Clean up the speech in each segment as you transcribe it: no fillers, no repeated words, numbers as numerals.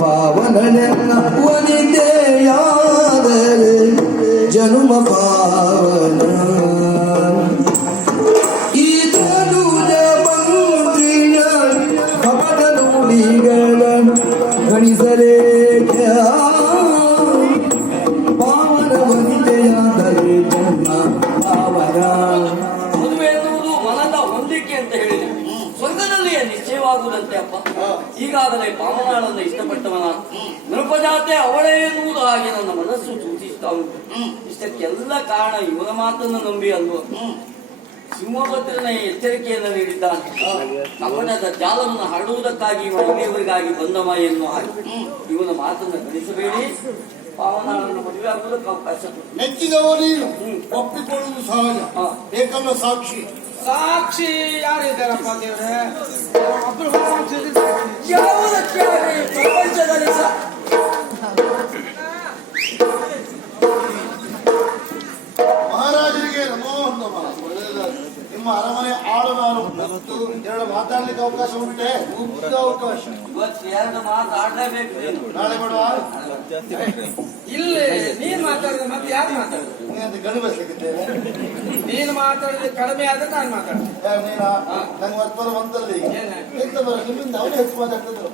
ಪಾವನನೆನ್ನ ವನಿತೆಯಾದರೆ ಜನುಮ ಪಾವನ ಈ ತನುಜ ಮಂತ್ರಿಯ ಕಪಟ ನುಡಿಗಳ ಗಣಿಸಲೇಖ ಪಾವನ ವನಿತೆಯಾದರೆ ಜನ್ಮ ಪಾವನ. ಮದುವೆ ಎನ್ನುವುದು ಮನದ ಹೊಂದಿಕೆ ಅಂತ ಹೇಳಿದೆ. ಸ್ವರ್ಗದಲ್ಲಿಯೇ ನಿಶ್ಚಯವಾಗುವುದಂತೆ ಅಪ್ಪ. ಈಗಾಗಲೇ ಪಾವನಾಳನ್ನು ಇಷ್ಟಪಟ್ಟವನ ನೃಪಜಾತೆ ಅವಳೇ ಎನ್ನುವುದು ಹಾಗೆ ನನ್ನ ಮನಸ್ಸು ಸೂಚಿಸ್ತಾ ಉಂಟು. ಇಷ್ಟಕ್ಕೆಲ್ಲ ಕಾರಣ ಇವನ ಮಾತನ್ನು ನಂಬಿ ಅಲ್ವ ಸಿಂಹಭದ್ರನ ಎಚ್ಚರಿಕೆಯನ್ನು ನೀಡಿದ್ದಾನೆ. ಕಪಟದ ಜಾಲವನ್ನು ಹರಡುವುದಕ್ಕಾಗಿ ಇಲ್ಲಿಯವರಿಗಾಗಿ ಬಂದವ ಎನ್ನುವ ಹಾಗೆ ಇವನ ಮಾತನ್ನು ಗಣಿಸಬೇಡಿ. ಪಾವನಾಳನ್ನು ಮದುವೆ ಆಗುವುದಕ್ಕೆ ಅವಕಾಶ ಮೆಚ್ಚಿದವ ನೀನು ಒಪ್ಪಿಕೊಳ್ಳುವುದು ಸಹಜ. ಏಕಲ್ಲ ಸಾಕ್ಷಿ ಸಾಕ್ಷಿ ಯಾರಿದ್ದಾರಪ್ಪ ದೇವ್ರೆ? ಒಬ್ರು ಸಾಕ್ಷಿ ಯಾವುದಕ್ಕೆ ಪ್ರಪಂಚದಲ್ಲಿ ಮಹಾರಾಜರಿಗೆ ನಮೋ ನಮಃ. ನಿಮ್ಮ ಅರಮನೆ ಆಳು ನಾನು ಎರಡು ಮಾತಾಡ್ಲಿಕ್ಕೆ ಅವಕಾಶ ಉಂಟೆ? ಮುಕ್ತ ಅವಕಾಶ. ಇವತ್ತು ಎರಡು ಮಾತಾಡಲೇಬೇಕು. ನಾಳೆ ಮಾಡುವ ಇಲ್ಲಿ ನೀನ್ ಮಾತಾಡಿದ್ರೆ ಮತ್ತೆ ಯಾರು ಮಾತಾಡಿದ್ರು? ನೀನು ಗಣಿ ಬಸ್ಲಿಕ್ಕಿದ್ದೇನೆ. ನೀನು ಮಾತಾಡಿದ್ರೆ ಕಡಿಮೆ ಆದ್ರೆ ನಾನು ಮಾತಾಡ್ತೀನಿ. ನೀನ ನಂಗೆ ವರ್ತಮಾನ ಬಂತಲ್ಲಿ ಎಂತ ಬರ ನಿಮ್ಮಿಂದ ಅವನೇ ಹೆಚ್ಚು ಮಾತಾಡ್ತಿದ್ರು.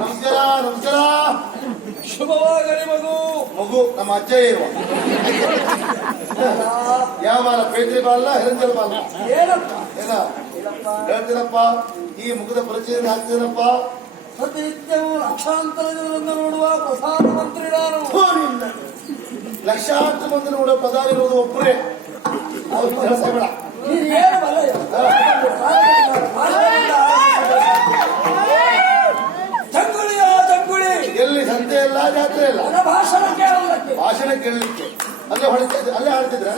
ನಮಸ್ಕಾರ ನಮಸ್ಕಾರ. ಶುಭವಾಗಲಿ ಮಗು. ಮಗು ನಮ್ಮ ಅಜ್ಜ ಇರುವ ಯಾವ ಬಾಲ ಪೇಟ್ರಿ ಬಾಲ ಹಿರಂಜಲ್ ಬಾಲ ಏನಪ್ಪ ಏನ ಹೇಳ್ತೀನಪ್ಪ. ಈ ಮುಖದ ಪರಿಚಯ ಆಗ್ತೀನಪ್ಪ. ಪ್ರತಿನಿತ್ಯವೂ ಲಕ್ಷಾಂತರ ಜನರನ್ನು ನೋಡುವ ಪ್ರಧಾನಮಂತ್ರಿ ನಾನು. ಲಕ್ಷಾಂತರ ಮಂದಿ ನೋಡೋ ಪ್ರಧಾನಿ ಇರುವುದು ಒಬ್ಬರೇ. ಅವ್ರು ಕೆಲಸ ಬೇಡ. ನೀನು ಏನು ಬಲ್ಲ ಚಂಗುಳಿಯ ಚಂಗುಳಿ. ಎಲ್ಲಿ ಸಂತೆ ಇಲ್ಲ ಜಾತ್ರೆ ಇಲ್ಲ. ನನ್ನ ಭಾಷಣ ಕೇಳಲಿಕ್ಕೆ ಭಾಷಣ ಕೇಳಲಿಕ್ಕೆ ಅಲ್ಲೇ ಹೊಡಿತಿದ್ರೆ ಅಲ್ಲೇ ಆಡ್ತಿದ್ರೆ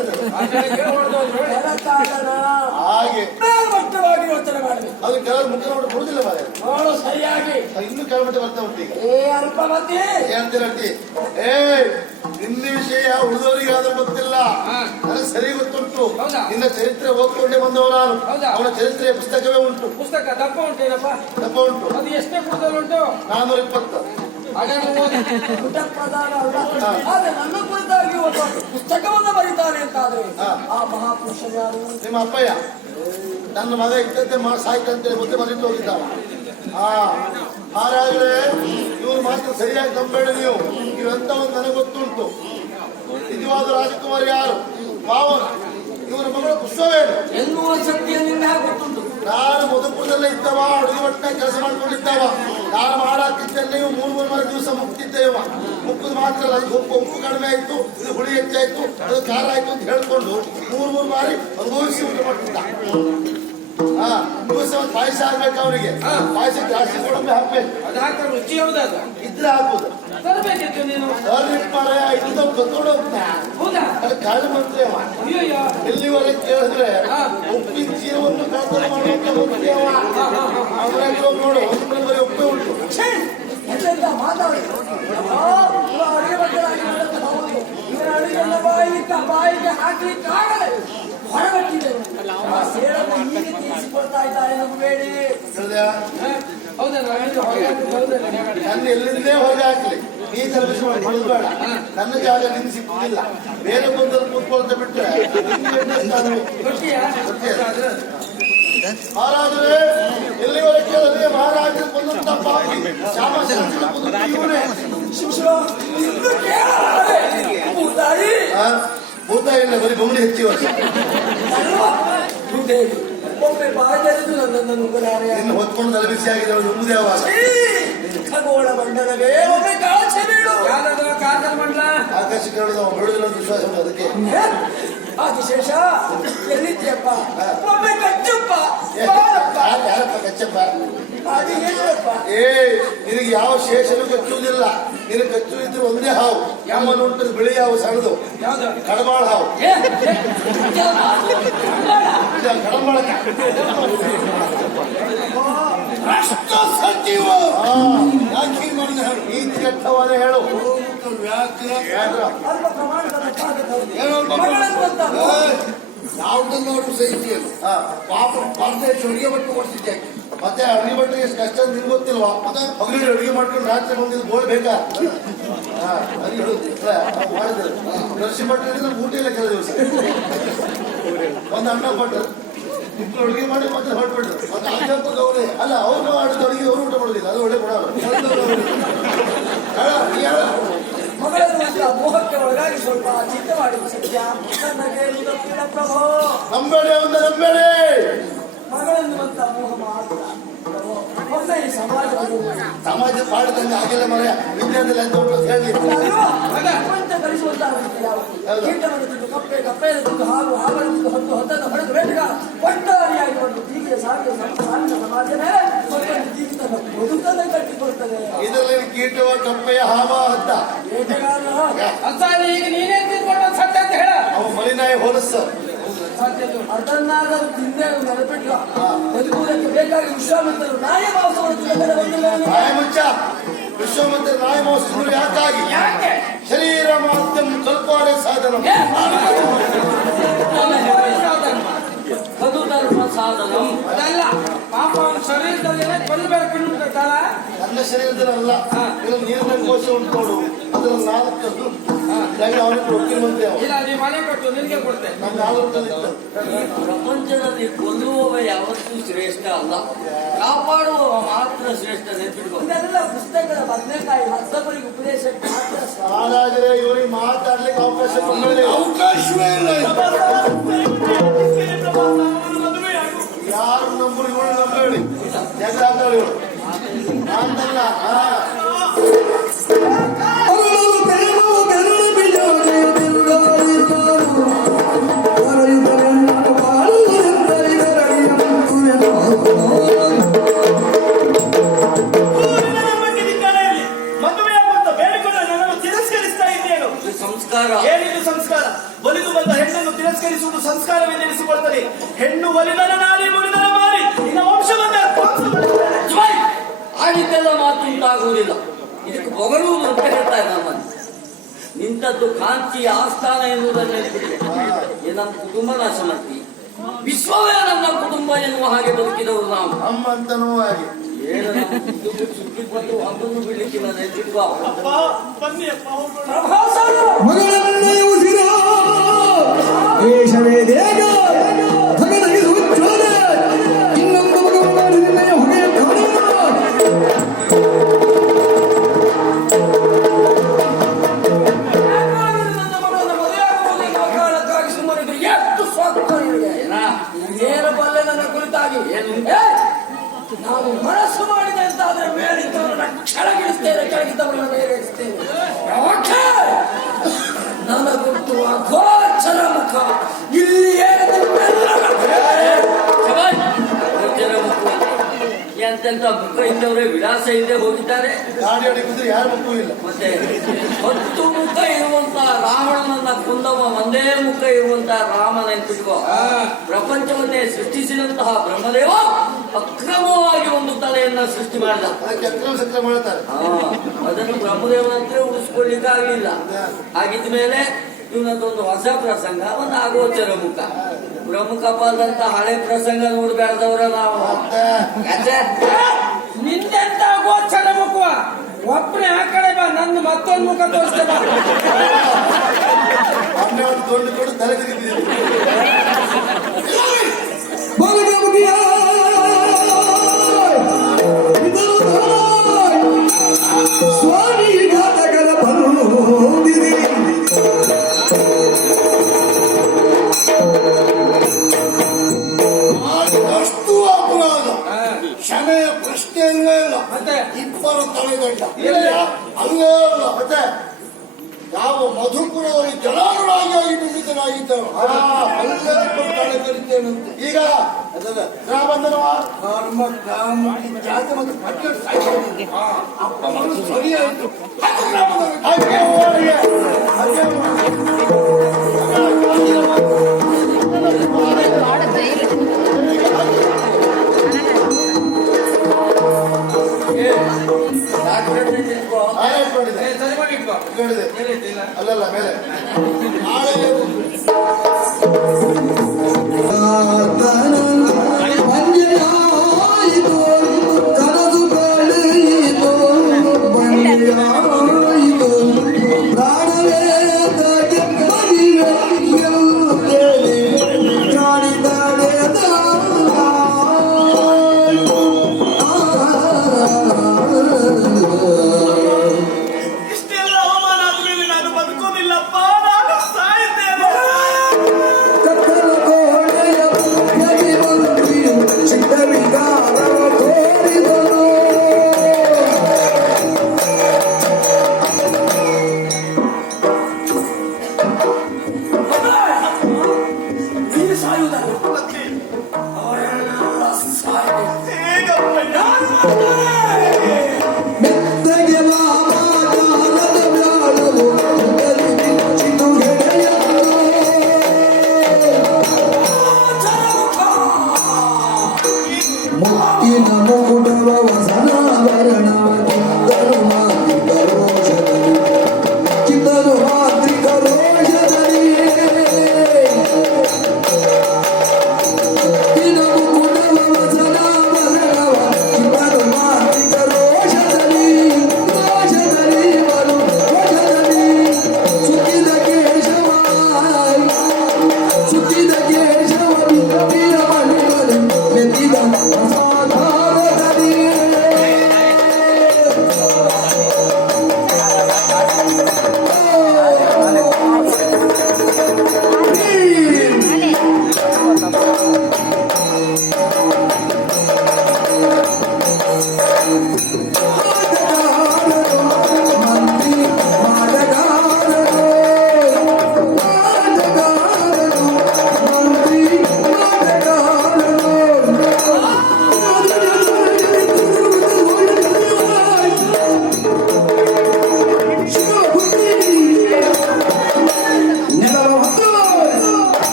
ಹಾಗೆ ಮೇಲ್ಮಟ್ಟವಾಗಿ ಯೋಚನೆ ಮಾಡಬೇಕು. ಅದು ಕೆಲವರು ಮುಖ ನೋಡಿ ಕೊಡುದಿಲ್ಲ ಮಾರೆ. ನೋಡು ಸರಿಯಾಗಿ ಇನ್ನು ಕೆಳಮಟ್ಟ ಬರ್ತಾ ಉಂಟು ಈಗ. ಏ ಅಲ್ಪಮತಿ ಹೇಳ್ತೀರಟ್ಟಿ ಏ ನಿನ್ನ ವಿಷಯ ಉಳಿದವರಿಗಾದ್ರೂ ಗೊತ್ತಿಲ್ಲ, ನನಗೆ ಸರಿ ಗೊತ್ತುಂಟು. ನಿನ್ನ ಚರಿತ್ರೆ ಓದ್ಕೊಂಡೇ ಬಂದವ ನಾನು. ಅವನ ಚರಿತ್ರೆಯ ಪುಸ್ತಕವೇ ಉಂಟು. ಪುಸ್ತಕ ದಪ್ಪ ಉಂಟೇನಪ್ಪ? ದಪ್ಪ ಉಂಟು. ಅದು ಎಷ್ಟೇ ಪುಸ್ತಕ ಉಂಟು? 420. ಪ್ರಧಾನ ಅಲ್ಲ, ಆದ್ರೆ ನನ್ನ ಕುರಿತಾಗಿ ಒಬ್ಬ ಪುಸ್ತಕವನ್ನು ಬರೀತಾನೆ ಅಂತಾದ್ರೆ ಆ ಮಹಾಪುರುಷ ಯಾರು? ನಿಮ್ಮ ಅಪ್ಪಯ್ಯ. ನನ್ನ ಮಗ ಇದ್ದಂತೆ ಸಾಯ್ತಂತೇಳಿ ಮತ್ತೆ ಮನೆಗೆ ಹೋಗಿದ್ದಾವ. ಹಾಗಾದ್ರೆ ಇವ್ರು ಮಾತ್ರ ಸರಿಯಾಗಿ ನಂಬೇಡ ನೀವು. ಇವಂತ ಒಂದು ನನಗೆ ಗೊತ್ತುಂಟು. ನಿಜವಾದ ರಾಜಕುಮಾರಿ ಯಾರು? ಮಾವನ. ಇವರ ಮಗಳ ಪುಷ್ಪವೇನು ಎನ್ನುವ ಶಕ್ತಿಯನ್ನು ಗೊತ್ತುಂಟು. ನಾನು ಮಧುಪುರದಲ್ಲೇ ಇದ್ದವ, ಅಡುಗೆ ಒಟ್ಟ ಕೆಲಸ ಮಾಡ್ಕೊಂಡಿದ್ದವ. ನಾನು ಮಾಡಾಕಿದ್ದಲ್ಲಿ 3 ದಿವಸ ಮುಕ್ತಿದ್ದೇವ. ಮುಕ್ಕದು ಮಾತ್ರ ಅಲ್ಲ, ಅದು ಉಪ್ಪು ಕಡಿಮೆ ಆಯ್ತು, ಇದು ಹುಳಿ ಹೆಚ್ಚಾಯ್ತು, ಅದು ಖಾರ ಆಯ್ತು ಅಂತ ಹೇಳ್ಕೊಂಡು 3 ಬಾರಿ ಅನುಭವಿಸಿ ಊಟ ಮಾಡ್ತಿದ್ದ. ದಿವಸ ಒಂದು ಪಾಯಸ ಆಗ್ಬೇಕು ಅವನಿಗೆ. ಪಾಯಸ ಜಾಸ್ತಿ ಕೊಡಂಬೆ ಹಾಕ್ಬೇಕು. ಅದು ಹಾಕ್ತಾರೆ ರುಚಿ ಯಾವ್ದದು? ಇದ್ರೆ ಆಗ್ಬೋದು. ತರಬೇಕಿತ್ತು ನೀನು. ಇದ್ದವ್ ಕತ್ಕೊಂಡು ಹೋಗ್ತಾ ಹೌದಾ? ಅದು ಕಾಳು ಮಂತ್ರಿ ಅವ. ಅಯ್ಯೋ ಎಲ್ಲಿವರೆಗೆ ಕೇಳಿದ್ರೆ ಉಪ್ಪಿನ ಜೀವವನ್ನು ಕಳ್ತನ ಮಾಡುವಂತ ಮಂತ್ರಿ ಅವ. ಅವರಾಗಿ ನೋಡು ಒಂದು ಬರೀ ಉಪ್ಪೇ ಉಂಟು. ಎಲ್ಲೆಲ್ಲ ಮಾತಾಡಿ ಅಡುಗೆ ಬಟ್ಟೆಗಳಾಗಿ ಇವರ ಅಡುಗೆಲ್ಲ ಬಾಯಿಗೆ ಹಾಕ್ಲಿಕ್ಕೆ ಆಗಲ್ಲ. ಹೊರಗಟ್ಟಿದ್ದೇವೆ. ಸೇರನ್ನು ಹೀಗೆ ತೀರಿಸಿಕೊಳ್ತಾ ಇದ್ದಾರೆ ನಗಬೇಡಿ. ಹೌದಾ? ನನ್ನ ಎಲ್ಲಿಂದೇ ಹೊರಗೆ ಹಾಕ್ಲಿ, ನೀ ತಲುಪಿಸಿ ಮಾಡಿ ಬೇಡ. ನನ್ನ ಜಾಗ ನಿನ್ ಸಿಕ್ಕಿಲ್ಲ, ಬೇರೆ ಬಂದಲ್ಲಿ ಕೂತ್ಕೊಳ್ತಾ ಬಿಟ್ರೆ ಮಹಾರಾಜರೇ. ಎಲ್ಲಿವರೆಗೆ ಕೇಳಿದ್ರೆ ಮಹಾರಾಜರು ಬಂದಂತ ಪಾಪಿ ಇವನೇ. ಭೂತ ಇಲ್ಲ, ಬರೀ ಬೊಮ್ಮಡಿ ಹೆಚ್ಚಿ ವರ್ಷ. ಒಮ್ಮೆ ಬಾಯರಿದು ನನ್ನನ್ನು ನುಗ್ಗಲಾರೆ. ಇನ್ನು ಹೊತ್ಕೊಂಡು ತಲುಪಿಸಿ ಆಗಿದೆ ಉಮ್ಮದೇ ಅವಾಗ. ಖಗೋಳ ಮಂಡಲವೇ ಒಮ್ಮೆ ಕಾಳಚಿ ಬೀಳು. ಯಾವ್ದು ಕಾಕರ ಮಂಡಲ? ಆಕಾಶ ಕೇಳಿದ ಬಿಡುದಿಲ್ಲ ಅಂತ ವಿಶ್ವಾಸ ಉಂಟು ಅದಕ್ಕೆ. ಆದಿಶೇಷ ಎಲ್ಲಿದ್ಯಪ್ಪ? ಒಮ್ಮೆ ಕಚ್ಚಪ್ಪ. ಯಾರಪ್ಪ ಕಚ್ಚಪ್ಪ? ಅದು ಏನಪ್ಪ? ನಿನಗೆ ಯಾವ ಶೇಷನು ಕಚ್ಚುವುದಿಲ್ಲ. ನಿನಗೆ ಕಚ್ಚು ಇದ್ರು ಒಂದೇ ಹಾವು. ಯಾಮನ್ನು ಉಂಟದು ಬಿಳಿ ಹಾವು, ಸಣ್ಣದು ಕಡಮಾಳ ಹಾವು. ಕಡಮಾಳ ರಾಷ್ಟ್ರ ಸಚಿವ ನೀತಿ ಕೆಟ್ಟವನೇ ಹೇಳು. ಅಲ್ಪ ಪ್ರಮಾಣದ ಯಾವುದನ್ನು ಸಹಿಸಿಯಲ್ಲ. ಪಾಪ ಪರದೇಶ ಅಡಿಗೆ ಬಟ್ಟು ಕೊಡ್ತಿದ್ದೆ. ಮತ್ತೆ ಅಡಿಗೆ ಬಟ್ಟರಿಗೆ ಕಷ್ಟ ಗೊತ್ತಿಲ್ವಾ ಹಗಲು ಅಡುಗೆ ಮಾಡ್ಕೊಂಡು ರಾತ್ರಿ ಬಂದಿದ್ದು ಗೋಳ್ ಬೇಕಾ ಅದು ಹೇಳುದಿಲ್ಲ ಮಾಡಿದ್ರು ನರ್ಸಿ ಭಟ್ರು ಊಟ ಇಲ್ಲ ಕೆಲವು ದಿವಸ ಒಂದು ಅಣ್ಣ ಕೊಟ್ಟರು ಇಬ್ಬರು ಅಡುಗೆ ಮಾಡಿ ಮತ್ತೆ ಹೊರಟ್ಬಿಟ್ರು ಮತ್ತೆ ಅಧ್ಯಾಪಕ ಅವರೇ ಅಲ್ಲ ಅವ್ರು ಮಾಡಿದ ಅಡುಗೆ ಅವರು ಊಟ ಮಾಡೋದಿಲ್ಲ ಅದು ಒಳ್ಳೆ ಕೊಡಲ್ಲ ಮಗಳ ಮೋಹಕ್ಕೆ ಒಳಗಾಗಿ ಸ್ವಲ್ಪ ಚಿಂತೆ ಮಾಡಿದ ಸತ್ಯ ನನಗೆ ತಪ್ಪಿದ ಪ್ರಭೋ. ನಂಬೇಡಿ ಒಂದು ನಂಬೇಡಿ ಮಗಳೆನ್ನುವಂತ ಮೋಹ ಮಾತ್ರ ಪ್ರಭೋ. ಒಮ್ಮೆ ಈ ಸಮಾಜ ಪಾಠದಲ್ಲಿ ಹಾಗೆಲ್ಲ ಮರ ವಿಜ್ಞಾನದಲ್ಲಿ ಅಂತ ಉಂಟು ಹೇಳಿ ಪ್ರಪಂಚ ಕಲಿಸುವಂತಹ ಕೀಟವನ್ನು ತಿಂದು ಕಪ್ಪೆ ಕಪ್ಪೆಯನ್ನು ತಿಂದು ಹಾಲು ಹಾವನ್ನು ತಿಂದು ಹೊತ್ತು ಹೊತ್ತನ್ನು ಹೊಡೆದು ಬೇಟಗ ಒಟ್ಟಾರಿಯಾಗಿ ಒಂದು ಹೀಗೆ ಸಾವಿನ ಸಮಾಜ ಮೇಲೆ ಮತ್ತೊಂದು ಜೀವಿತ ಬದುಕನ್ನೇ ಕಟ್ಟಿಕೊಳ್ತದೆ. ಇದರಲ್ಲಿ ಕೀಟವ ಕಪ್ಪೆಯ ಹಾವ ಹತ್ತ ಬೇಟೆಗಾರ ಈಗ ನೀನೇ ತಿಂದ್ಕೊಂಡು ಸತ್ಯ ಅಂತ ಹೇಳ ಅವ ಮಲಿನಾಯ ಹೋಲಸ ಅದನ್ನಾದರೂ ತಿಂದೇ ನೆನಪಿಟ್ಟ ಬದುಕುವುದಕ್ಕೆ ಬೇಕಾಗಿ ವಿಶ್ವಾಮಿತ್ರರು ನಾಯ ನಾಯ ಮುಚ್ಚ ವಿಶ್ವಮಂತ್ರ ನಾಯ ಮಾಂಸ ಯಾಕಾಗಿ ಶರೀರ ಮಾಧ್ಯಮ ಕಲ್ಪಾಡೆ ಸಾಧನ ಅದು ಧರ್ಮ ಸಾಧನ ಅದಲ್ಲ ಪಾಪ ಶರೀರದಲ್ಲಿ ಕೊಲ್ಲಬೇಕು ನನ್ನ ಶರೀರದಲ್ಲ ನೀರಿನ ಕೋಶ ಉಂಟು ನೋಡು ಅದರ ನಾಲ್ಕದ್ದು ಅವನಿಗೆ ವಕೀಲ ಮಂತ್ರಿ ಇಲ್ಲ ನೀವು ಮನೆ ಕೊಟ್ಟು ನಿನಗೆ ಕೊಡ್ತೇನೆ ನನ್ನ ನಾಲ್ಕಲ್ಲಿ ಪ್ರಪಂಚದಲ್ಲಿ ಕೊಲ್ಲುವವ ಯಾವತ್ತೂ ಶ್ರೇಷ್ಠ ಅಲ್ಲ, ಕಾಪಾಡುವವ ಮಾತ್ರ ಶ್ರೇಷ್ಠ. ನೆನಪಿಟ್ಕೊ. ಇದೆಲ್ಲ ಪುಸ್ತಕದ ಬದನೆಕಾಯಿ ಮತ್ತೊಬ್ಬರಿಗೆ ಉಪದೇಶಕ್ಕೆ ಮಾತ್ರ ಹಾಗಾದ್ರೆ ಇವರಿಗೆ ಮಾತಾಡ್ಲಿಕ್ಕೆ ಅವಕಾಶವೇ ಇಲ್ಲ. ಯಾರು ನಂಬರು ಇವಳು ನಂಬೇಡಿ ಯಾಕಾಗ್ತಾಳೆ ಇವಳು ಅಂತಲ್ಲ ಸಂಸ್ಕಾರ ಏನಿದು ಸಂಸ್ಕಾರ? ಒಲಿದು ಬಂದ ಹೆಣ್ಣನ್ನು ತಿರಸ್ಕರಿಸುವುದು ಸಂಸ್ಕಾರವೆಂದೆನಿಸಿಕೊಳ್ಳುತ್ತದೆ. ಹೆಣ್ಣು ಒಲಿದನ ನಾರಿ ಮುರಿದನ ಮಾರಿ ನಿನ್ನ ವಂಶವನ್ನ ಆಡಿದ್ದೆಲ್ಲ ಮಾತು ಉಂಟಾಗುವುದಿಲ್ಲ. ಇದಕ್ಕೆ ಹೊಗಳುವುದು ಅಂತ ಹೇಳ್ತಾ ಇದ್ದ ನಿಂತದ್ದು ಕಾಂತಿಯ ಆಸ್ಥಾನ ಎನ್ನುವುದನ್ನು ನೆನಪಿದೆ. ನಮ್ಮ ಕುಟುಂಬ ನಾಶ ಮಾಡ್ತಿ, ವಿಶ್ವವೇ ನನ್ನ ಕುಟುಂಬ ಎನ್ನುವ ಹಾಗೆ ಬದುಕಿದವರು ನಾವು. ನಮ್ಮಂತನೂ ಹಾಗೆ ಸುದ್ದಿ ಬಂದು ಹಬ್ಬನ್ನು ಬಿಡ್ಲಿಕ್ಕಿಲ್ಲ. ನೆನಪಿಟ್ಕೋ. ಅಪ್ಪ ಬನ್ನಿ ಅಪ್ಪ ಮಗಳನ್ನೇ ಉಸಿರ ದೇಶವೇ ದೇಗ ಭಗದಗಿದು ಉಜ್ವಲ ಇನ್ನೊಂದು ಮಗನ ನಿನ್ನೆಯ ಹೊಗೆಯ ಕವನ ನನ್ನ ಮಗಳನ್ನು ಮದುವೆಯಾಗುವುದೆನ್ನುವ ಕಾರಣಕ್ಕಾಗಿ ಸುಮ್ಮನಿದ್ರು ಎಷ್ಟು ಸ್ವಾರ್ಥ ಇದೆ. ನೇರ ಬಲ್ಲೆ ನನ್ನ ಕುರಿತಾಗಿ ನಾವು ಮನಸ್ಸು ಮಾಡಿದೆ ಅಂತಾದ್ರೆ ಮೇಲಿದ್ದವರನ್ನ ಕೆಳಗಿಳಿಸ್ತೇವೆ, ಕೆಳಗಿದ್ದವರನ್ನ ಮೇಲಿಳಿಸ್ತೇವೆ. ನನ್ನ ಗುರುತು ಅಗೋಚರ ಮುಖ ಇಲ್ಲಿ ಎಂತೆಂತ ಮುಖ ಇದ್ದವರೇ ವಿಳಾಸ ಇಲ್ಲದೆ ಹೋಗಿದ್ದಾರೆ. ಗಾಡಿ ಅಡಿಗಿದ್ರೆ ಯಾರ ಮಕ್ಕಳು ಇಲ್ಲ. ಮತ್ತೆ 10 ಮುಖ ಇರುವಂತಹ ರಾವಣನನ್ನ ಕೊಂದವ ಒಂದೇ ಮುಖ ಇರುವಂತಹ ರಾಮ ನೆನಪಿಟ್ಕೋ. ಪ್ರಪಂಚವನ್ನೇ ಸೃಷ್ಟಿಸಿದಂತಹ ಬ್ರಹ್ಮದೇವ ಅಕ್ರಮವಾಗಿ ಒಂದು ತಲೆಯನ್ನ ಸೃಷ್ಟಿ ಮಾಡಿದ. ಅಕ್ರಮ ಸಕ್ರಮ ಮಾಡ್ತಾರೆ. ಅದನ್ನು ಬ್ರಹ್ಮದೇವನಂತೆ ಉಳಿಸ್ಕೊಳ್ಳಿಕ್ಕಾಗಲಿಲ್ಲ. ಹಾಗಿದ ಮೇಲೆ ಇವನದೊಂದು ಹೊಸ ಪ್ರಸಂಗ, ಒಂದು ಅಗೋಚರ ಮುಖ. ಬ್ರಹ್ಮಕಪಾಲದಂತ ಹಳೆ ಪ್ರಸಂಗ ನೋಡ್ಬೇಡ್ದವ್ರ ನಾವು. ನಿಂದೆಂತ ಗೋಚರ ಮುಖ ಒಬ್ಬನೇ ಆ ಕಡೆ ಬಾ, ನನ್ನ ಮತ್ತೊಂದು ಮುಖ ತೋರಿಸ್ತೇ ಬಾ. ಮೊನ್ನೆ ಒಂದು ದೊಡ್ಡ ಕೊಡು ತಲೆ ತೆಗೆದಿದ್ದೀವಿ. ಸ್ವಾಮಿ ಘಾತಕರ ಬಂದಿರಿ ಅಷ್ಟು ಅಪರಾಧ ಕ್ಷಮೆಯ ಪ್ರಶ್ನೆ ಇಲ್ಲ. ಮತ್ತೆ ಇಬ್ಬರು ತಲೆಗಂಡ ಹಂಗೇ ಅಲ್ಲ. ಮತ್ತೆ ಯಾವ ಮಧುಪುರದಲ್ಲಿ ಜಲಾನುರಾಗಿಯಾಗಿ ನಿಂದಿತನಾಗಿದ್ದನು ಅಲ್ಲೇ ತಲೆ ಕರಿತೇನಂತೆ. ಈಗ ಅದಲ್ಲ ಬಂದನವ ಕರ್ಮ ಕಾಮ ಜಾತಿ ಮತ್ತು ಪಟ್ಟ ಸಾಯಿಸಿದೆ. ಅಪ್ಪ ಮನಸ್ಸು ಸರಿಯಾಯಿತು. ಹಾಗೆ ಹೋಗಿ ಹಾಗೆ ಸರಿ ಮಾಡಿ ಇಟ್ಕೋ. ಅಲ್ಲಲ್ಲ ಮೇಲೆ ನಾಳೆ ಮಂಜನಾಯಿತು ಕನಸುಗಳು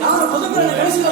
ನಾನು ಬದುಕನ್ನು ಬೆಳೆಸಿದ